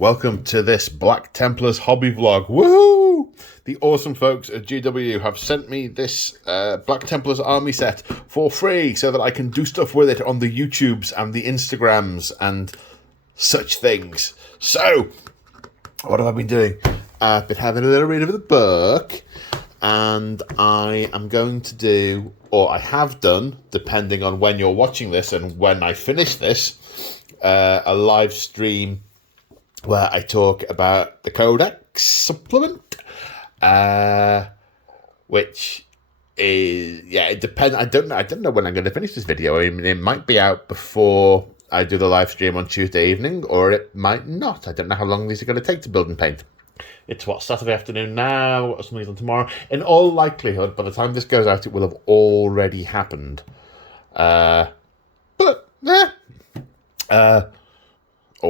Welcome to this Black Templars hobby vlog. Woohoo! The awesome folks at GW have sent me this Black Templars Army set for free so that I can do stuff with it on the YouTubes and the Instagrams and such things. So, what have I been doing? I've been having a little read of the book, and I am going to do, or I have done, depending on when you're watching this and when I finish this, a live stream where I talk about the Codex supplement, which is, it depends. I don't know when I'm going to finish this video. I mean, it might be out before I do the live stream on Tuesday evening, or it might not. I don't know how long these are going to take to build and paint. It's Saturday afternoon now, or something on tomorrow. In all likelihood, by the time this goes out, it will have already happened.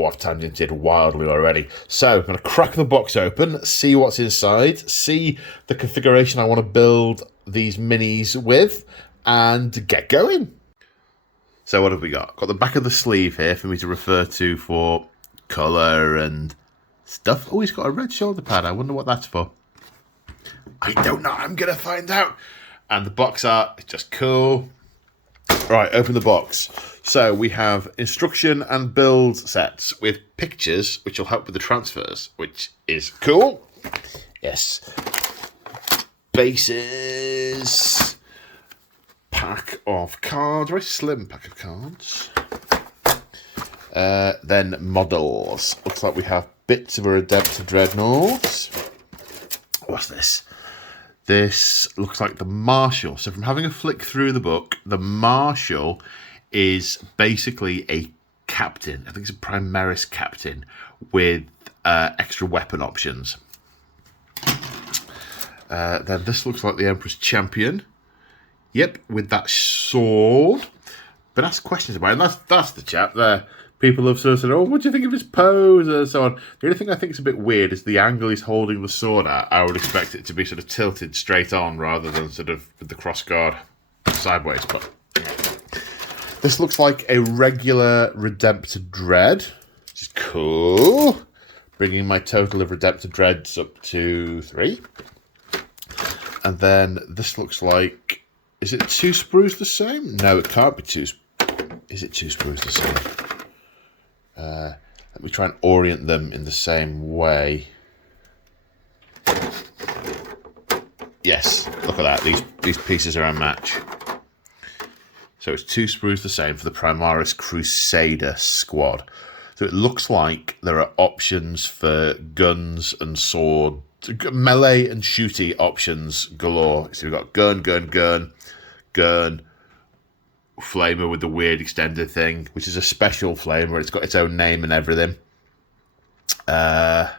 I've tangented wildly already. So I'm going to crack the box open, see what's inside, see the configuration I want to build these minis with, and get going. So what have we got? Got the back of the sleeve here for me to refer to for colour and stuff. Oh, he's got a red shoulder pad. I wonder what that's for. I don't know. I'm going to find out. And the box art is just cool. Right, open the box. So we have instruction and build sets with pictures, which will help with the transfers, which is cool. Yes. Bases. Pack of cards. Very slim pack of cards. Then models. Looks like we have bits of a Redemptor Dreadnought. What's this? This looks like the Marshal. So from having a flick through the book, the Marshal is basically a captain. I think it's a Primaris captain with extra weapon options. Then this looks like the Emperor's Champion. Yep, with that sword. Been asked questions about it, and that's the chap there. People have sort of said, oh, what do you think of his pose, and so on. The only thing I think is a bit weird is the angle he's holding the sword at. I would expect it to be sort of tilted straight on rather than sort of with the crossguard sideways. But this looks like a regular Redemptor Dread, which is cool. Bringing my total of Redemptor Dreads up to 3. And then this looks like, is it 2 sprues the same? No, it can't be 2. Is it 2 sprues the same? Let me try and orient them in the same way. Yes, look at that. These pieces are a match. So it's 2 sprues the same for the Primaris Crusader squad. So it looks like there are options for guns and sword, melee and shooty options galore. So we've got gun, flamer with the weird extended thing, which is a special flamer. It's got its own name and everything. But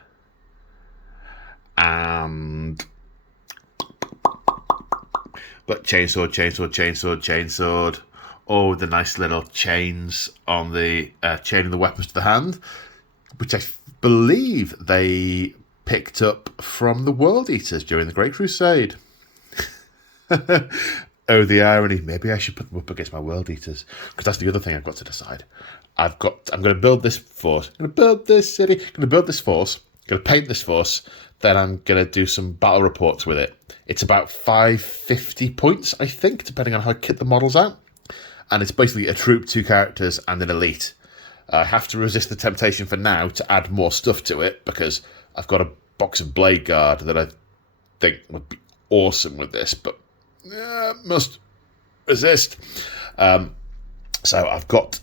chainsword. Oh, the nice little chains on the chaining the weapons to the hand, which I believe they picked up from the World Eaters during the Great Crusade. Oh, the irony. Maybe I should put them up against my World Eaters, because that's the other thing I've got to decide. I'm going to build this force. I'm going to build this city. I'm going to build this force. I'm going to paint this force. Then I'm going to do some battle reports with it. It's about 550 points, I think, depending on how I kit the models out. And it's basically a troop, 2 characters, and an elite. I have to resist the temptation for now to add more stuff to it, because I've got a box of Blade Guard that I think would be awesome with this, but must resist. So I've got,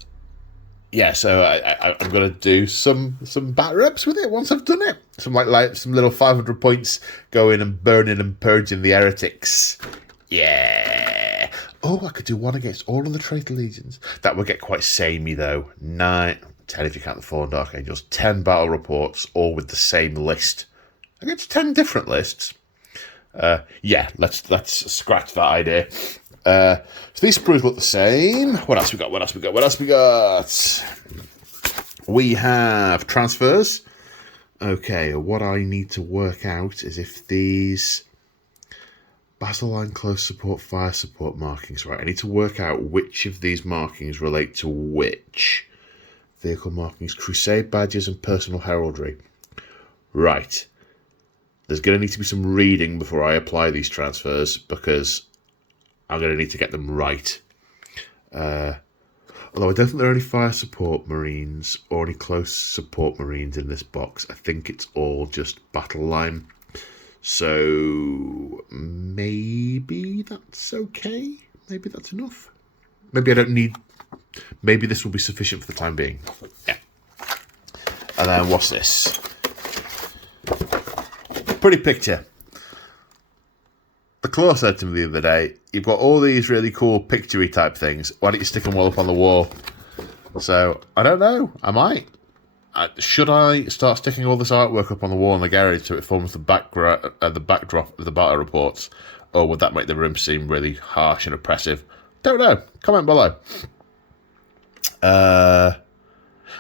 so I'm going to do some batter ups with it once I've done it. Some like some little 500 points going and burning and purging the heretics. Yeah. Oh, I could do one against all of the traitor legions. That would get quite samey though. 9, 10 if you count the Fallen Dark Angels. 10 battle reports, all with the same list. Against 10 different lists. Let's scratch that idea. So these sprues look the same. What else we got? We have transfers. Okay, what I need to work out is if these battle line, close support, fire support markings, right? I need to work out which of these markings relate to which. vehicle markings, crusade badges, and personal heraldry. Right. There's going to need to be some reading before I apply these transfers, because I'm going to need to get them right. Although I don't think there are any fire support marines or any close support marines in this box. I think it's all just battle line. So maybe that's okay. Maybe that's enough. Maybe I don't need... Maybe this will be sufficient for the time being. Yeah. And then what's this? Pretty picture. The Claw said to me the other day, you've got all these really cool picture-y type things. Why don't you stick them all up on the wall? So, I don't know. I might. Should I start sticking all this artwork up on the wall in the garage so it forms the backdrop of the battle reports? Or would that make the room seem really harsh and oppressive? Don't know. Comment below. Oh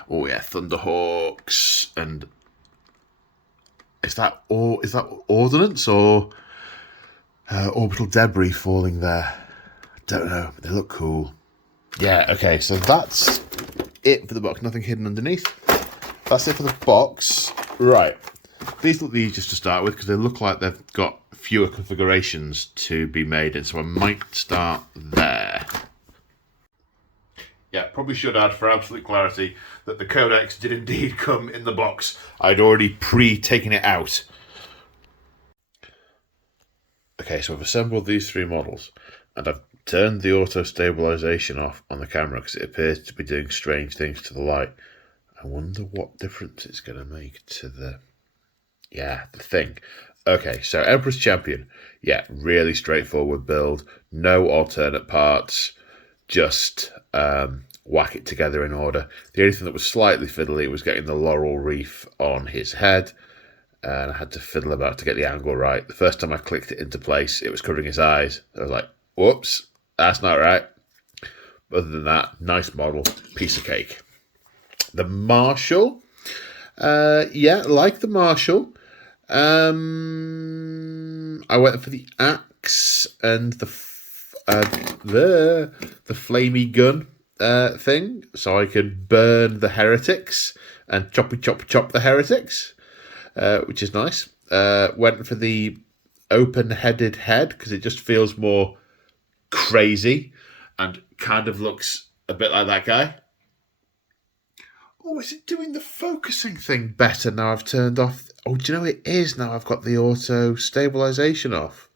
yeah, Thunderhawks. And is that ordnance or orbital debris falling there? Don't know. They look cool. Yeah, okay, so that's it for the box. Nothing hidden underneath. That's it for the box. Right. These look the easiest to start with because they look like they've got fewer configurations to be made in, so I might start there. Yeah, probably should add for absolute clarity that the codex did indeed come in the box. I'd already pre-taken it out. Okay, so I've assembled these three models and I've turned the auto stabilization off on the camera because it appears to be doing strange things to the light. I wonder what difference it's going to make to the thing. Okay, so Emperor's Champion. Yeah, really straightforward build. No alternate parts. Just whack it together in order. The only thing that was slightly fiddly was getting the laurel wreath on his head. And I had to fiddle about to get the angle right. The first time I clicked it into place, it was covering his eyes. I was like, whoops, that's not right. Other than that, nice model, piece of cake. The Marshal. Like the Marshal. I went for the axe and the flamey gun thing, so I could burn the heretics and chop the heretics, which is nice. Went for the open-headed head because it just feels more crazy and kind of looks a bit like that guy. Oh, is it doing the focusing thing better now I've turned off? Oh, do you know it is now I've got the auto stabilization off?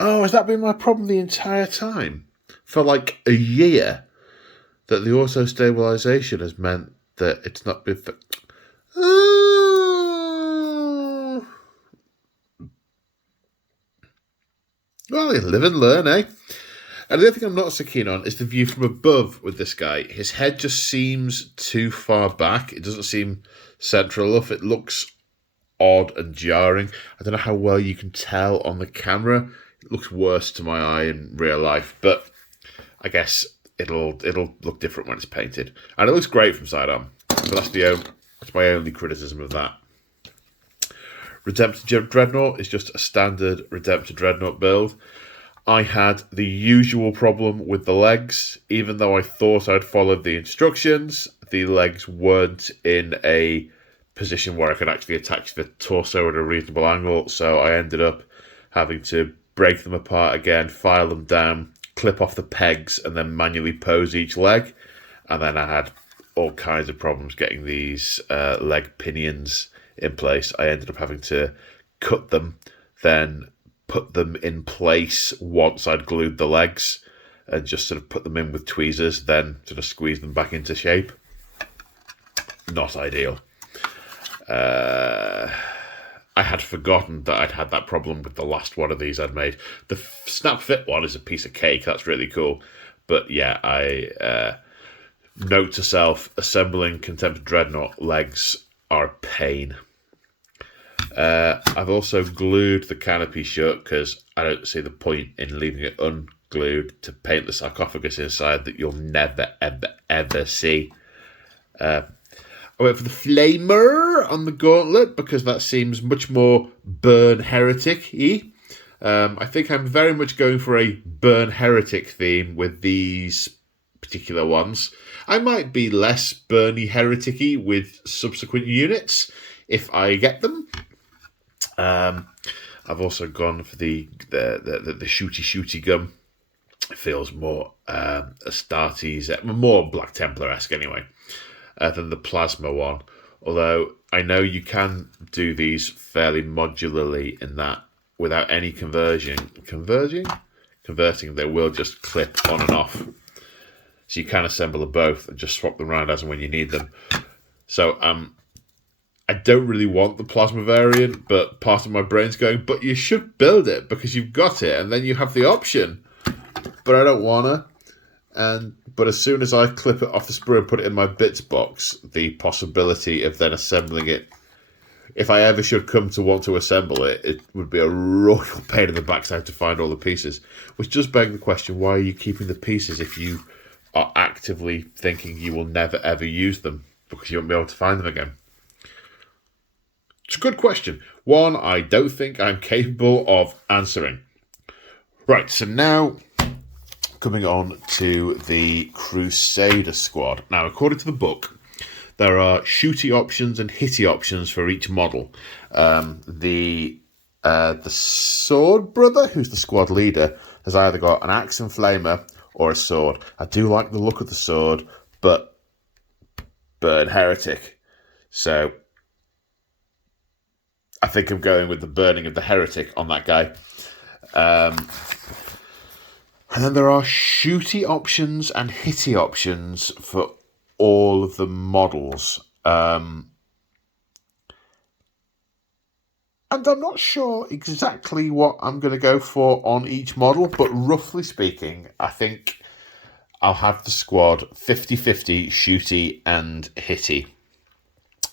Oh, has that been my problem the entire time? For like a year, that the auto stabilization has meant that it's not been... Oh. Well, you live and learn, eh? And the other thing I'm not so keen on is the view from above with this guy. His head just seems too far back. It doesn't seem central enough. It looks odd and jarring. I don't know how well you can tell on the camera. It looks worse to my eye in real life, but I guess it'll look different when it's painted. And it looks great from side on, but that's my only criticism of that. Redemptor Dreadnought is just a standard Redemptor Dreadnought build. I had the usual problem with the legs. Even though I thought I'd followed the instructions, the legs weren't in a position where I could actually attach the torso at a reasonable angle, so I ended up having to break them apart again, file them down, clip off the pegs, and then manually pose each leg. And then I had all kinds of problems getting these leg pinions in place. I ended up having to cut them, then put them in place once I'd glued the legs, and just sort of put them in with tweezers, then sort of squeeze them back into shape. Not ideal. I had forgotten that I'd had that problem with the last one of these I'd made. The Snap Fit one is a piece of cake. That's really cool. But yeah, I note to self, assembling Contemptor Dreadnought legs are a pain. I've also glued the canopy shut because I don't see the point in leaving it unglued to paint the sarcophagus inside that you'll never, ever, ever see. I went for the flamer on the gauntlet because that seems much more burn heretic-y. I think I'm very much going for a burn heretic theme with these particular ones. I might be less Bernie heretic-y with subsequent units if I get them. I've also gone for the shooty gun. It feels more Astartes, more Black Templar-esque anyway, than the plasma one. Although I know you can do these fairly modularly in that without any converting, they will just clip on and off. So you can assemble them both and just swap them around as and when you need them. So I don't really want the plasma variant, but part of my brain's going, but you should build it because you've got it and then you have the option. But I don't want to. But as soon as I clip it off the sprue and put it in my bits box, the possibility of then assembling it, if I ever should come to want to assemble it, it would be a royal pain in the backside to find all the pieces. Which does beg the question, why are you keeping the pieces if you are actively thinking you will never ever use them because you won't be able to find them again? It's a good question. One I don't think I'm capable of answering. Right, so now coming on to the Crusader squad. Now, according to the book, there are shooty options and hitty options for each model. The sword brother, who's the squad leader, has either got an axe and flamer or a sword. I do like the look of the sword, but burn heretic. So I think I'm going with the burning of the heretic on that guy. And then there are shooty options and hitty options for all of the models. And I'm not sure exactly what I'm going to go for on each model, but roughly speaking, I think I'll have the squad 50-50 shooty and hitty.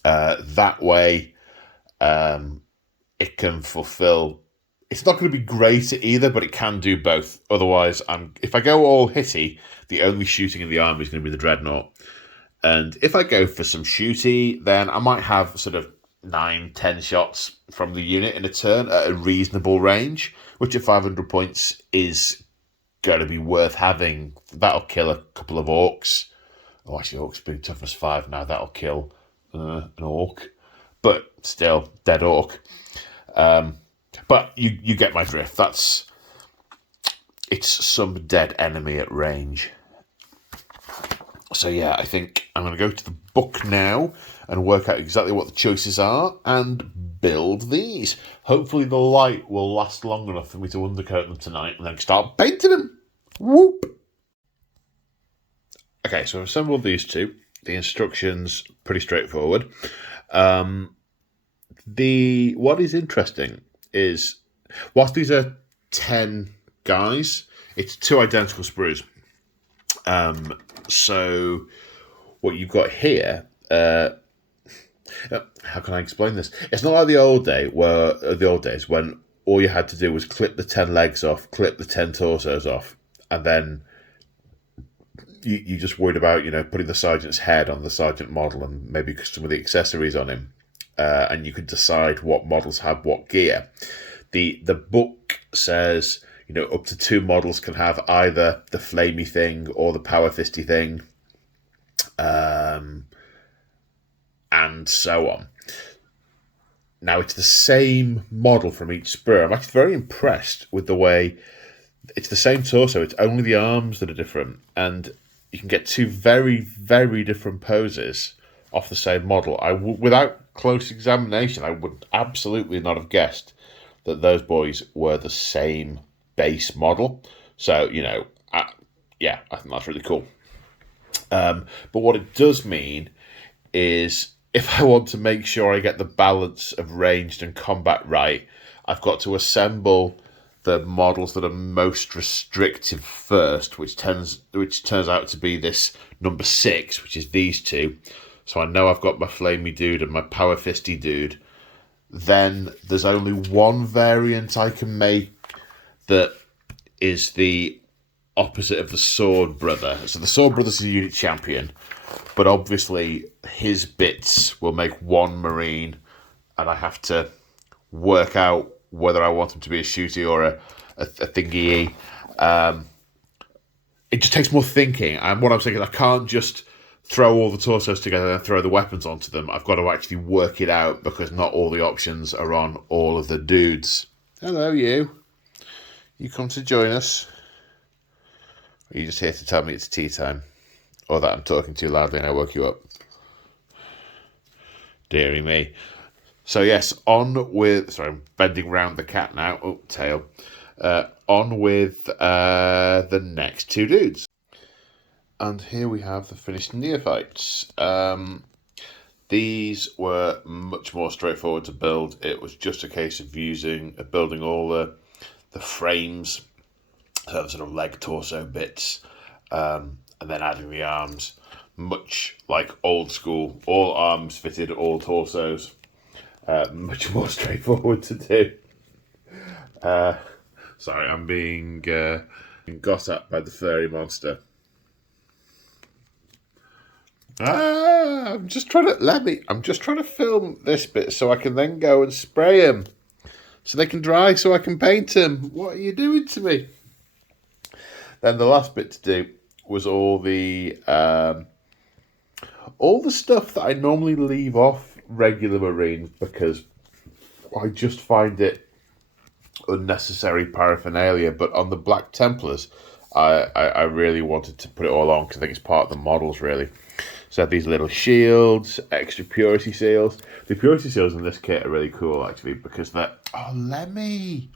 That way, it can fulfill... It's not going to be great at either, but it can do both. Otherwise, if I go all hitty, the only shooting in the army is going to be the Dreadnought. And if I go for some shooty, then I might have sort of 9-10 shots from the unit in a turn at a reasonable range, which at 500 points is going to be worth having. That'll kill a couple of orcs. Oh, actually, orcs being toughness 5 now. That'll kill an orc. But still, dead orc. But you get my drift. It's some dead enemy at range. So yeah, I think I'm going to go to the book now and work out exactly what the choices are and build these. Hopefully the light will last long enough for me to undercoat them tonight and then start painting them. Whoop! Okay, so I've assembled these two. The instructions, pretty straightforward. What is interesting is, whilst these are 10 guys, it's 2 identical sprues. So what you've got here, how can I explain this? It's not like the old days when all you had to do was clip the 10 legs off, clip the 10 torsos off, and then you just worried about, putting the sergeant's head on the sergeant model and maybe some of the accessories on him. And you could decide what models have what gear. The book says, up to 2 models can have either the flamey thing or the power fisty thing, and so on. Now, it's the same model from each sprue. I'm actually very impressed with the way it's the same torso. It's only the arms that are different, and you can get 2 very, very different poses off the same model. Without close examination, I would absolutely not have guessed that those boys were the same base model. So, I think that's really cool. But what it does mean is, if I want to make sure I get the balance of ranged and combat right, I've got to assemble the models that are most restrictive first, which turns out to be this number 6, which is these 2. So I know I've got my flamey dude and my power fisty dude. Then there's only one variant I can make that is the opposite of the sword brother. So the sword brother's a unit champion, but obviously his bits will make 1 marine, and I have to work out whether I want him to be a shooty or a thingy. it just takes more thinking. And what I'm saying is I can't just throw all the torsos together and throw the weapons onto them. I've got to actually work it out because not all the options are on all of the dudes. Hello, you. You come to join us? Or are you just here to tell me it's tea time? Or that I'm talking too loudly and I woke you up? Deary me. So yes, on with... Sorry, I'm bending round the cat now. Oh, tail. On with the next two dudes. And here we have the finished neophytes. These were much more straightforward to build. It was just a case of building all the frames, so the sort of leg, torso bits, and then adding the arms. Much like old school, all arms fitted, all torsos. Much more straightforward to do. Sorry, I'm being got at by the furry monster. I'm just trying to film this bit so I can then go and spray them, so they can dry, so I can paint them. What are you doing to me? Then the last bit to do was all the stuff that I normally leave off regular Marines because I just find it unnecessary paraphernalia. But on the Black Templars, I really wanted to put it all on because I think it's part of the models, really. So I have these little shields, extra purity seals. The purity seals in this kit are really cool, actually, because they're... Oh, Lemmy!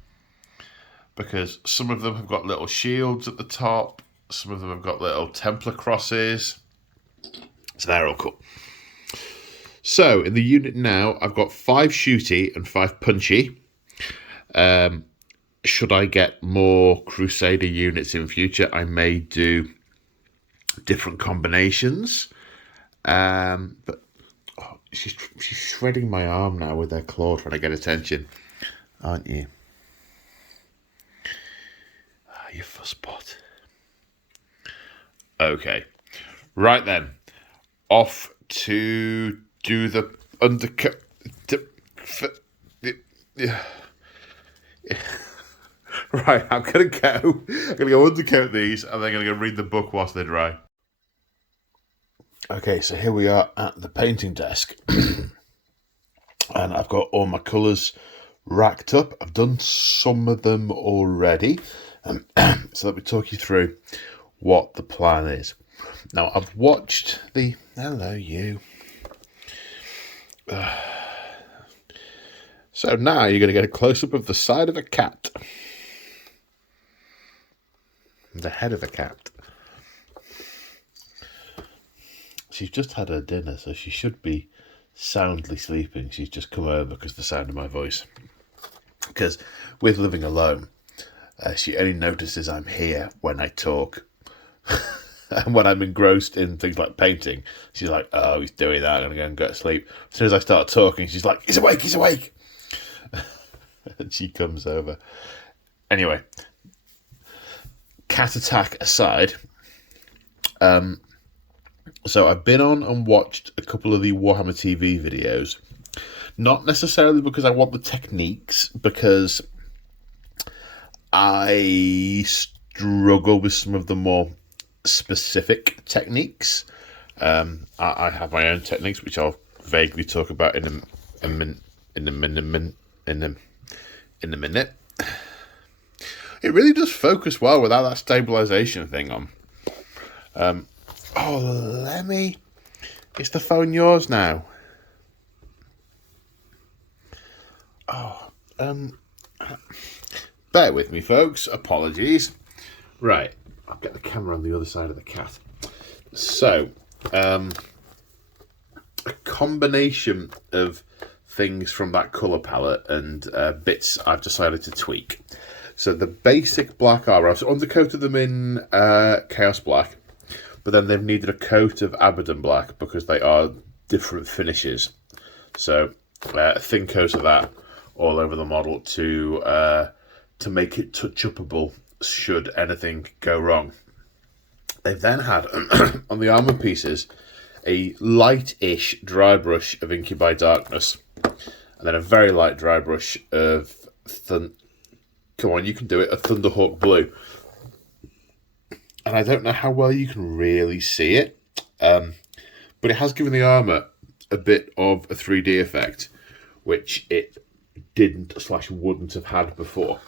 Because some of them have got little shields at the top. Some of them have got little Templar crosses. So they're all cool. So, in the unit now, I've got 5 shooty and 5 punchy. Should I get more Crusader units in future, I may do different combinations. But she's shredding my arm now with her claw, trying to get attention, aren't you? Ah, you fusspot. Okay, right then, off to do the undercut. Right, I'm gonna go undercoat these, and then I'm gonna go read the book whilst they dry. Okay, so here we are at the painting desk. And I've got all my colours racked up. I've done some of them already. So let me talk you through what the plan is. Now, I've watched the... Hello, you. So now you're going to get a close-up of the side of a cat. The head of a cat. She's just had her dinner, so she should be soundly sleeping. She's just come over because of the sound of my voice. Because with living alone, she only notices I'm here when I talk. And when I'm engrossed in things like painting, she's like, oh, he's doing that, I'm going to go to sleep. As soon as I start talking, she's like, he's awake, he's awake. And she comes over. Anyway, cat attack aside, so I've been on and watched a couple of the Warhammer TV videos. Not necessarily because I want the techniques, because I struggle with some of the more specific techniques. I have my own techniques, which I'll vaguely talk about in a minute. It really does focus well without that stabilization thing on. Oh, Lemmy, is the phone yours now? Oh, bear with me, folks. Apologies. Right, I'll get the camera on the other side of the cat. So, a combination of things from that colour palette and bits I've decided to tweak. So the basic black armour, I've undercoated them in Chaos Black, but then they've needed a coat of Abaddon Black because they are different finishes. So a thin coat of that all over the model to make it touch-upable should anything go wrong. They've then had, on the armour pieces, a light-ish dry brush of Incubi Darkness, and then a very light dry brush of... Come on, you can do it, a Thunderhawk Blue. and I don't know how well you can really see it, but it has given the armour a bit of a 3D effect, which it didn't / wouldn't have had before,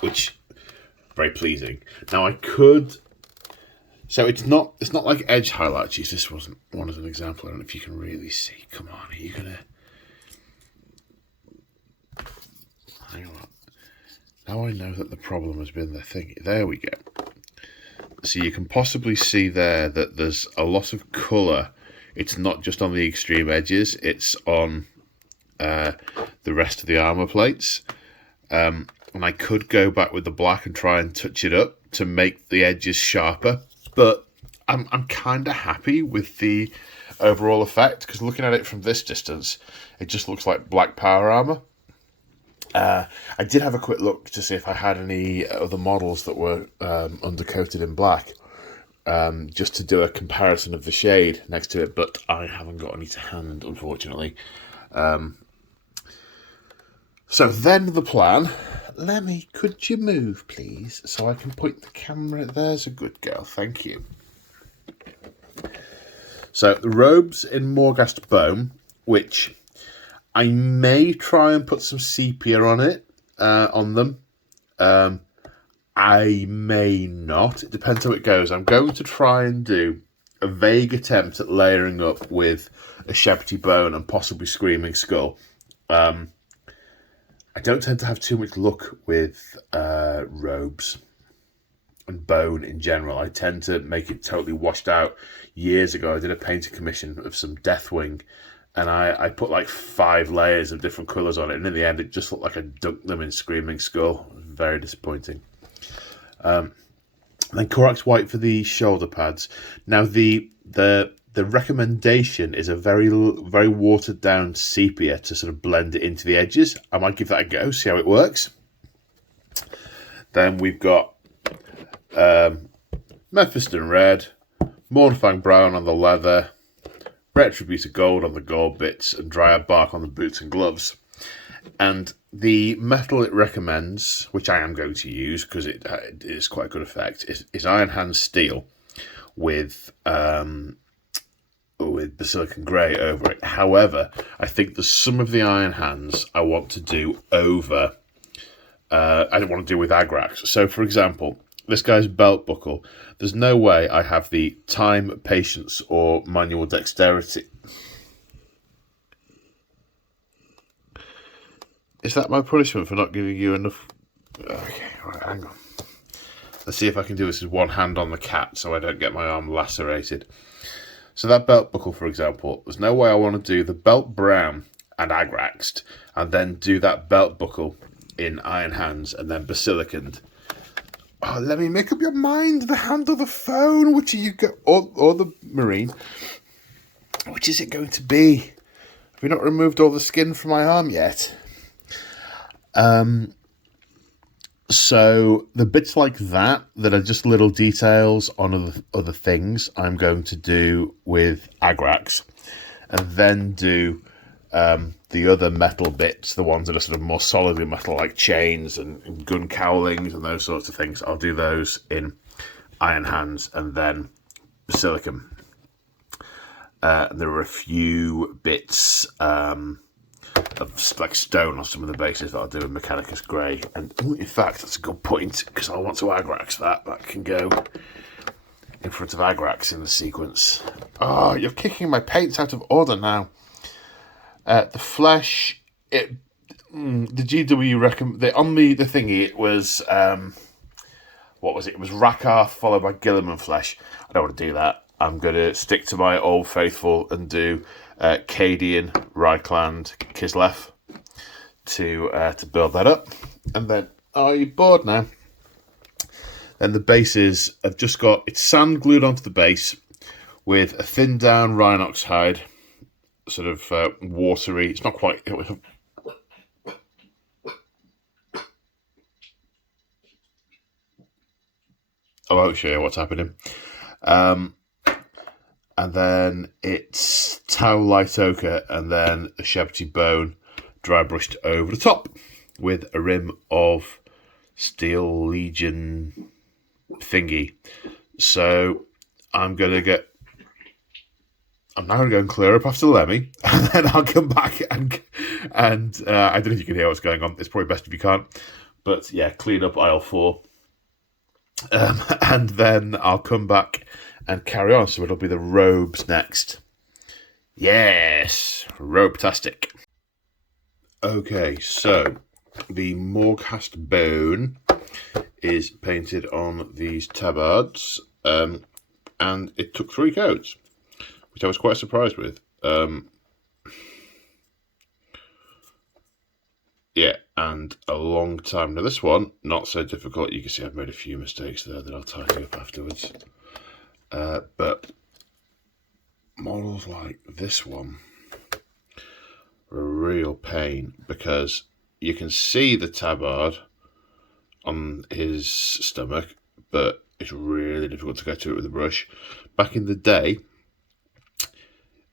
which very pleasing. Now I could, so it's not like edge highlights. Use this wasn't one as an example. I don't know if you can really see. Come on, are you gonna? Hang on. Now I know that the problem has been the thing. There we go. So you can possibly see there that there's a lot of colour. It's not just on the extreme edges, it's on the rest of the armour plates. And I could go back with the black and try and touch it up to make the edges sharper. But I'm kind of happy with the overall effect, because looking at it from this distance, it just looks like black power armour. I did have a quick look to see if I had any other models that were undercoated in black, just to do a comparison of the shade next to it, but I haven't got any to hand, unfortunately. So then the plan, Lemmy, could you move, please, so I can point the camera? There's a good girl, thank you. So the robes in Morghast bone, which I may try and put some sepia on it, on them. I may not. It depends how it goes. I'm going to try and do a vague attempt at layering up with a Shepherd's bone and possibly Screaming Skull. I don't tend to have too much luck with robes and bone in general. I tend to make it totally washed out. Years ago, I did a painting commission of some Deathwing, and I put like 5 layers of different colours on it, and in the end it just looked like I dunked them in Screaming Skull. It was very disappointing. Then Corax White for the shoulder pads. Now the recommendation is a very watered down sepia to sort of blend it into the edges. I might give that a go, see how it works. Then we've got Mephiston Red, Mornfang Brown on the leather, Retributor Gold on the gold bits, and Dryad Bark on the boots and gloves. And the metal it recommends, which I am going to use because it is quite a good effect, is Iron Hand Steel with Basilican Grey over it. However, I think there's some of the Iron Hands I want to do over, I don't want to do with Agrax. So, for example, this guy's belt buckle, there's no way I have the time, patience, or manual dexterity. Is that my punishment for not giving you enough? Okay, right, hang on. Let's see if I can do this with one hand on the cat so I don't get my arm lacerated. So that belt buckle, for example, there's no way I want to do the belt brown and Agraxed and then do that belt buckle in Iron Hands and then Basilicaned. Oh, let me make up your mind. The hand or the phone? Which are you or the marine? Which is it going to be? Have we not removed all the skin from my arm yet? So the bits like that are just little details on other things, I'm going to do with Agrax, and then do the other metal bits, the ones that are sort of more solidly metal, like chains and gun cowlings and those sorts of things. I'll do those in Iron Hands and then Basilicum. There are a few bits of like stone on some of the bases that I'll do in Mechanicus Grey. And in fact, that's a good point, because I want to Agrax that. That can go in front of Agrax in the sequence. Oh, you're kicking my paints out of order now. The flesh, the GW recommend on the thingy. It was what was it? It was Rakarth followed by Gilliman flesh. I don't want to do that. I'm going to stick to my old faithful and do Cadian, Reichland, Kislev to build that up. And then, are you bored now? Then the bases have just got, it's sand glued onto the base with a thin down Rhinox hide, sort of watery. It's not quite. I won't show you what's happening. And then it's Tau Light Ochre and then a Shepherd's Bone dry brushed over the top with a rim of Steel Legion thingy. So I'm now going to go and clear up after Lemmy, and then I'll come back and I don't know if you can hear what's going on. It's probably best if you can't. But yeah, clean up aisle 4. And then I'll come back and carry on. So it'll be the robes next. Yes, robe-tastic. Okay, so the Morghast bone is painted on these tabards, and it took 3 coats, which I was quite surprised with. Yeah, and a long time. Now this one, not so difficult. You can see I've made a few mistakes there that I'll tidy up afterwards. But models like this one are a real pain, because you can see the tabard on his stomach, but it's really difficult to get to it with a brush. Back in the day,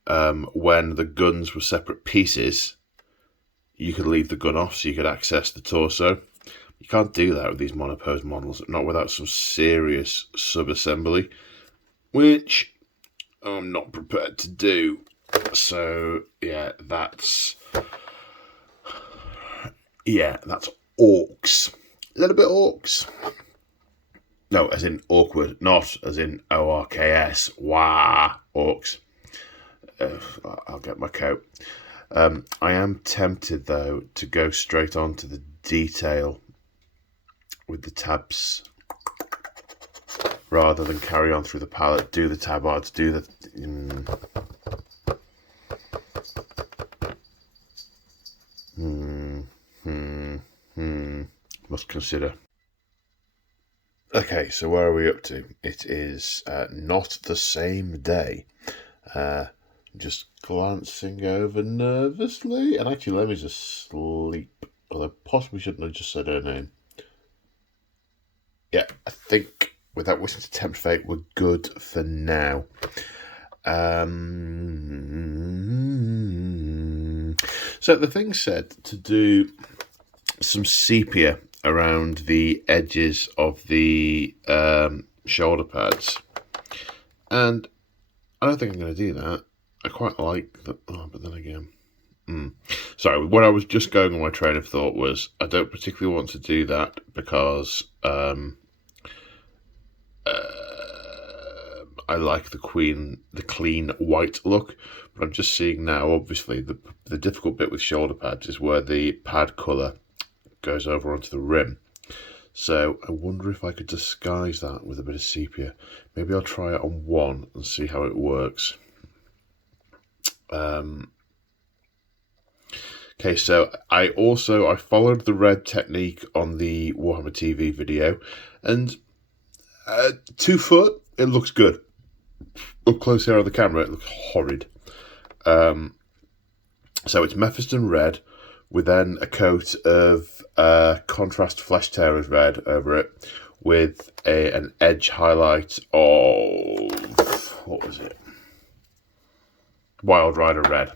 when the guns were separate pieces, you could leave the gun off so you could access the torso. You can't do that with these monopose models, not without some serious sub-assembly, which I'm not prepared to do. So yeah, that's orcs. A little bit orcs. No, as in awkward, not as in ORKS. Wah, orcs. I'll get my coat. I am tempted, though, to go straight on to the detail with the tabs rather than carry on through the palette, do the tabards, do the... Must consider. Okay, so where are we up to? It is not the same day. Just glancing over nervously, and actually Lemmy's asleep, although possibly shouldn't have just said her name. Yeah, I think without wishing to tempt fate, we're good for now. So the thing said to do some sepia around the edges of the shoulder pads, and I don't think I'm going to do that. I quite like that, but then again... Sorry, what I was just going on my train of thought was, I don't particularly want to do that because I like the clean white look, but I'm just seeing now, obviously, the difficult bit with shoulder pads is where the pad colour goes over onto the rim. So I wonder if I could disguise that with a bit of sepia. Maybe I'll try it on one and see how it works. Okay, so I followed the red technique on the Warhammer TV video, and 2 foot, it looks good. Up close here on the camera, it looks horrid. So it's Mephiston red with then a coat of contrast Flesh Tearers red over it, with an edge highlight of, what was it? Wild Rider red.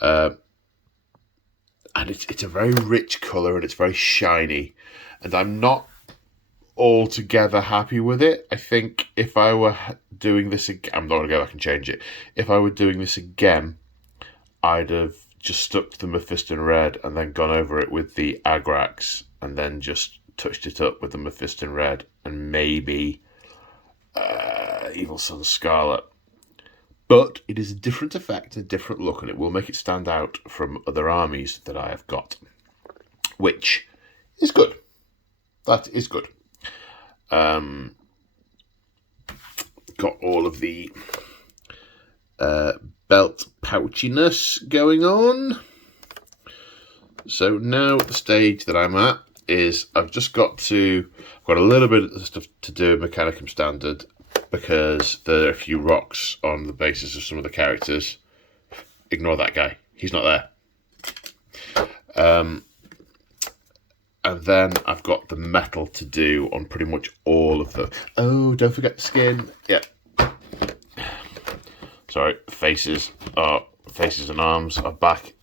And it's a very rich colour, and it's very shiny, and I'm not altogether happy with it. I think if I were doing this again, I'm not going to go back and change it. If I were doing this again, I'd have just stuck to the Mephiston red and then gone over it with the Agrax, and then just touched it up with the Mephiston red and maybe Evil Sunz Scarlet. But it is a different effect, a different look, and it will make it stand out from other armies that I have got, which is good. That is good. Got all of the belt pouchiness going on. So now the stage that I'm at is I've got a little bit of stuff to do in Mechanicum Standard, because there are a few rocks on the basis of some of the characters. Ignore that guy. He's not there. And then I've got the metal to do on pretty much all of them. Oh, don't forget the skin. Yeah. Sorry, faces and arms are back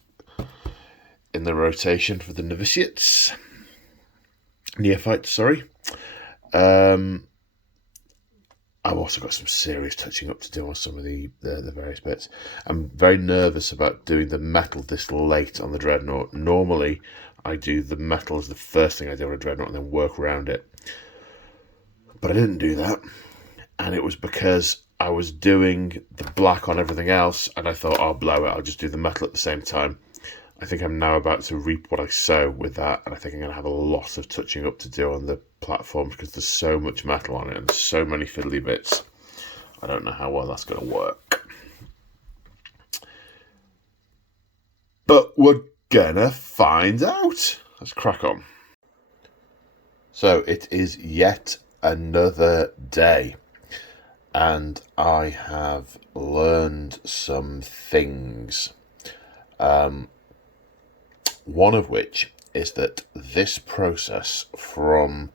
in the rotation for the novitiates. Neophytes, sorry. I've also got some serious touching up to do on some of the various bits. I'm very nervous about doing the metal this late on the Dreadnought. Normally, I do the metal as the first thing I do on a Dreadnought and then work around it. But I didn't do that. And it was because I was doing the black on everything else, and I thought, I'll blow it, I'll just do the metal at the same time. I think I'm now about to reap what I sow with that, and I think I'm going to have a lot of touching up to do on the platforms because there's so much metal on it and so many fiddly bits. I don't know how well that's going to work. But we're gonna find out. Let's crack on. So it is yet another day, and I have learned some things. One of which is that this process from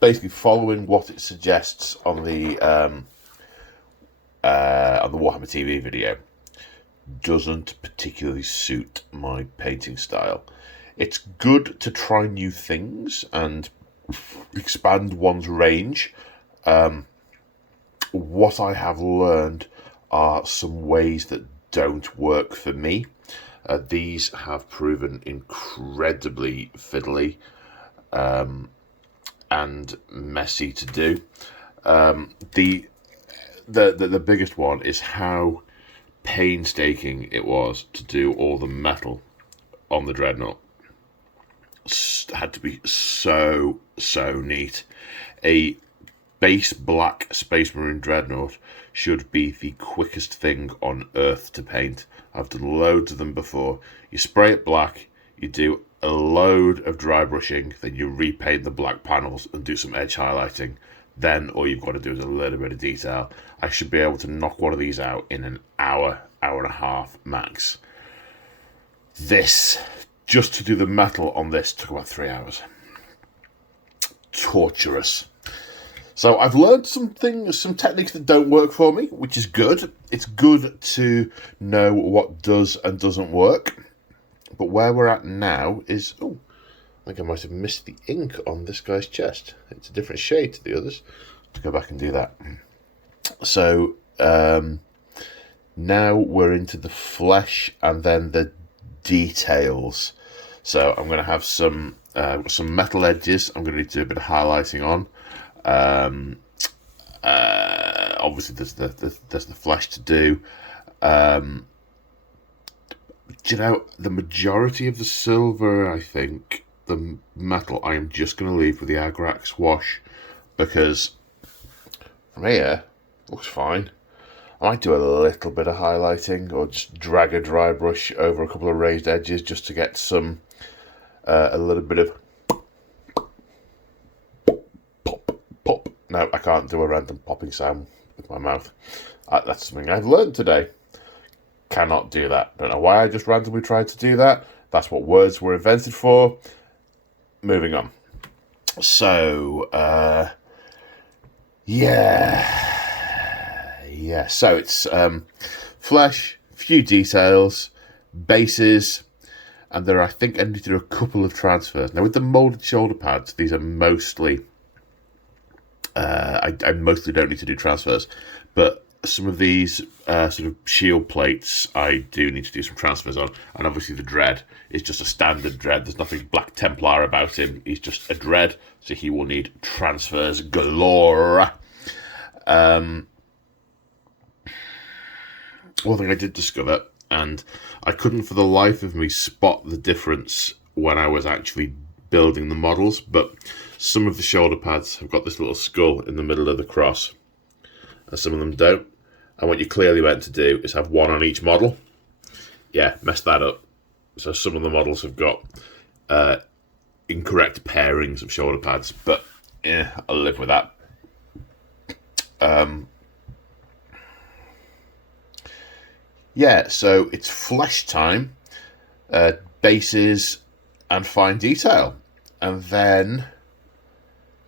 basically following what it suggests on the Warhammer TV video doesn't particularly suit my painting style. It's good to try new things and expand one's range. What I have learned are some ways that don't work for me. These have proven incredibly fiddly and messy to do. The biggest one is how painstaking it was to do all the metal on the Dreadnought. Had to be so neat. A base black Space Marine Dreadnought should be the quickest thing on earth to paint. I've done loads of them before. You spray it black, you do a load of dry brushing, then you repaint the black panels and do some edge highlighting. Then all you've got to do is a little bit of detail. I should be able to knock one of these out in an hour, hour and a half max. This, just to do the metal on this, took about 3 hours. Torturous. So I've learned some techniques that don't work for me, which is good. It's good to know what does and doesn't work. But where we're at now is... Oh, I think I might have missed the ink on this guy's chest. It's a different shade to the others. Let's go back and do that. So now we're into the flesh and then the details. So I'm going to have some metal edges. I'm going to need to do a bit of highlighting on. Obviously there's the flesh to do. Do you know, the majority of the silver, I think, the metal, I am just going to leave with the Agrax wash, because from here, looks fine. I might do a little bit of highlighting or just drag a dry brush over a couple of raised edges just to get some, a little bit of pop. No, I can't do a random popping sound with my mouth. That's something I've learned today. Cannot do that. Don't know why I just randomly tried to do that. That's what words were invented for. Moving on. So, yeah. So it's flesh, few details, bases, and there are, I think, I need to do a couple of transfers. Now with the molded shoulder pads, these are mostly. I mostly don't need to do transfers, but some of these sort of shield plates I do need to do some transfers on, and obviously the Dread is just a standard Dread. There's nothing Black Templar about him. He's just a Dread, so he will need transfers galore. One thing I did discover, and I couldn't for the life of me spot the difference when I was actually building the models, but some of the shoulder pads have got this little skull in the middle of the cross, and some of them don't. And what you clearly meant to do is have one on each model. Yeah, messed that up. So some of the models have got incorrect pairings of shoulder pads, but yeah, I'll live with that. Yeah, so it's flesh time, bases, and fine detail. And then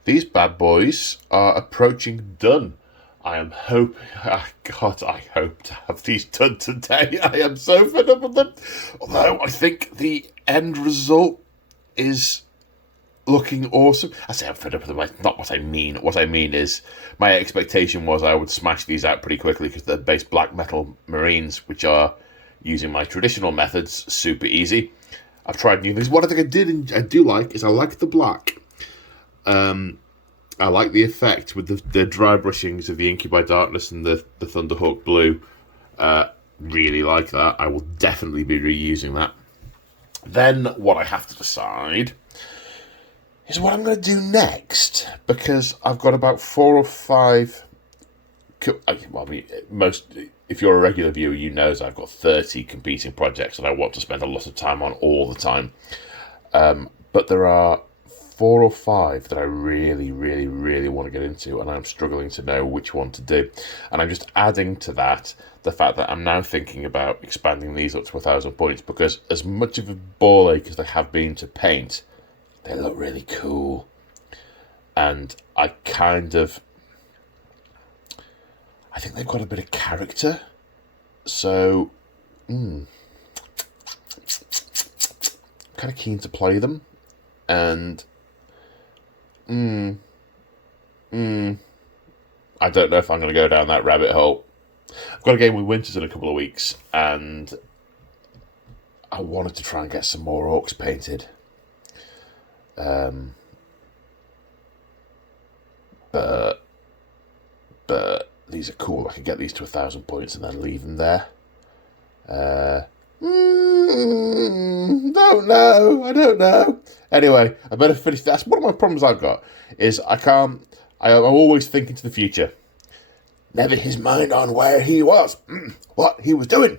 these bad boys are approaching done. I am hoping, God, I hope to have these done today. I am so fed up with them. Although I think the end result is looking awesome. I say I'm fed up with them. That's not what I mean. What I mean is my expectation was I would smash these out pretty quickly because they're base black metal marines, which are, using my traditional methods, super easy. I've tried new things. One thing I do like is I like the black. I like the effect with the dry brushings of the Incubi Darkness and the Thunderhawk Blue. Really like that. I will definitely be reusing that. Then what I have to decide is what I'm going to do next, because I've got about 4 or 5. If you're a regular viewer, you know I've got 30 competing projects that I want to spend a lot of time on all the time. But there are 4 or 5 that I really, really, really want to get into, and I'm struggling to know which one to do. And I'm just adding to that the fact that I'm now thinking about expanding these up to 1,000 points, because as much of a ball ache as they have been to paint, they look really cool. And I think they've got a bit of character. So, I'm kind of keen to play them. And, I don't know if I'm going to go down that rabbit hole. I've got a game with Winters in a couple of weeks, and I wanted to try and get some more orcs painted. But these are cool. I could get these to 1,000 points and then leave them there. Don't know. I don't know. Anyway, I better finish. That's one of my problems I've got, is I'm always thinking to the future. Never his mind on where he was, what he was doing.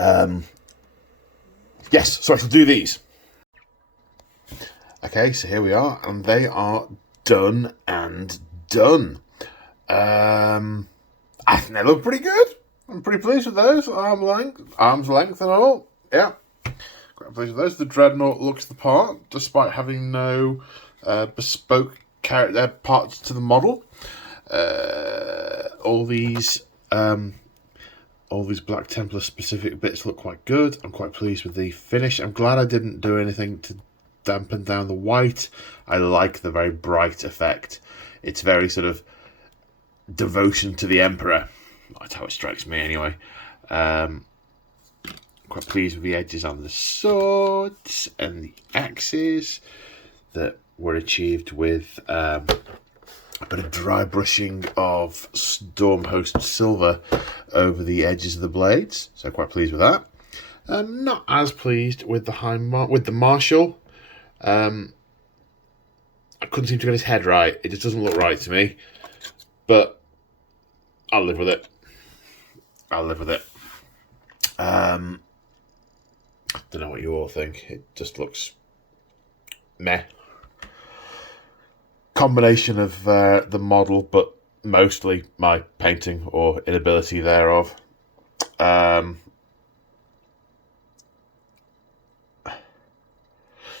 Yes, so I shall do these. Okay, so here we are, and they are done and done. I think they look pretty good. I'm pretty pleased with those. Arm's length and all. Yeah, quite pleased with those. The Dreadnought looks the part, despite having no bespoke parts to the model. All these Black Templar specific bits look quite good. I'm quite pleased with the finish. I'm glad I didn't do anything to dampen down the white. I like the very bright effect. It's very sort of devotion to the Emperor. That's how it strikes me anyway. Quite pleased with the edges on the swords and the axes that were achieved with a bit of dry brushing of Stormhost silver over the edges of the blades. So quite pleased with that. Not as pleased with the Marshal. I couldn't seem to get his head right. It just doesn't look right to me. But I'll live with it. Don't know what you all think. It just looks meh. Combination of the model, but mostly my painting or inability thereof.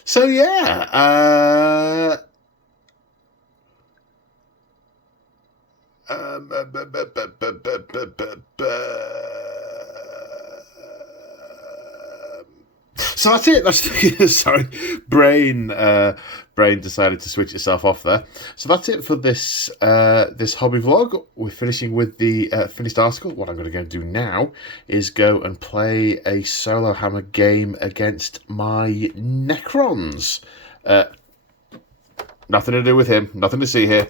So yeah. So that's it. Sorry, brain decided to switch itself off there. So that's it for this hobby vlog. We're finishing with the finished article. What I'm going to go and do now is go and play a solo hammer game against my Necrons. Nothing to do with him. Nothing to see here.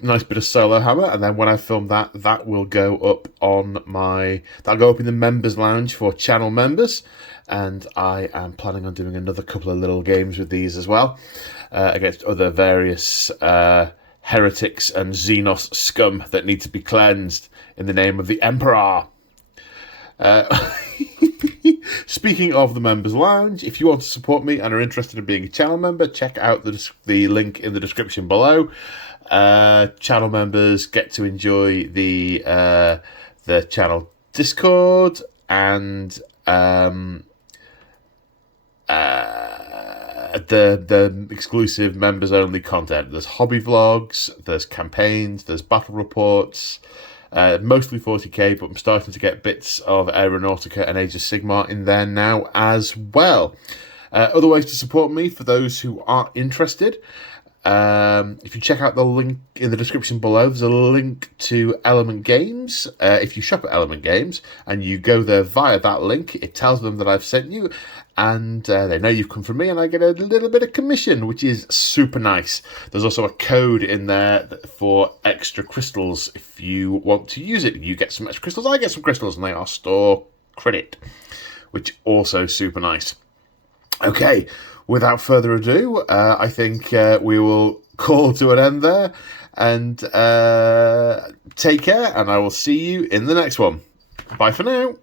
Nice bit of solo hammer, and then when I film that will go up on that'll go up in the members lounge for channel members, and I am planning on doing another couple of little games with these as well, against other various heretics and Xenos scum that need to be cleansed in the name of the Emperor. Speaking of the members lounge, if you want to support me and are interested in being a channel member, check out the link in the description below. Channel members get to enjoy the channel Discord and the exclusive members only content. There's hobby vlogs, there's campaigns, there's battle reports, Mostly 40k, but I'm starting to get bits of Aeronautica and Age of Sigmar in there now as well. Other ways to support me for those who are interested. If you check out the link in the description below, there's a link to Element Games. If you shop at Element Games and you go there via that link, it tells them that I've sent you, and they know you've come from me, and I get a little bit of commission, which is super nice. There's also a code in there for extra crystals if you want to use it. You get some extra crystals, I get some crystals, and they are store credit, which also super nice. Okay, without further ado, I think we will call to an end there, and take care, and I will see you in the next one. Bye for now.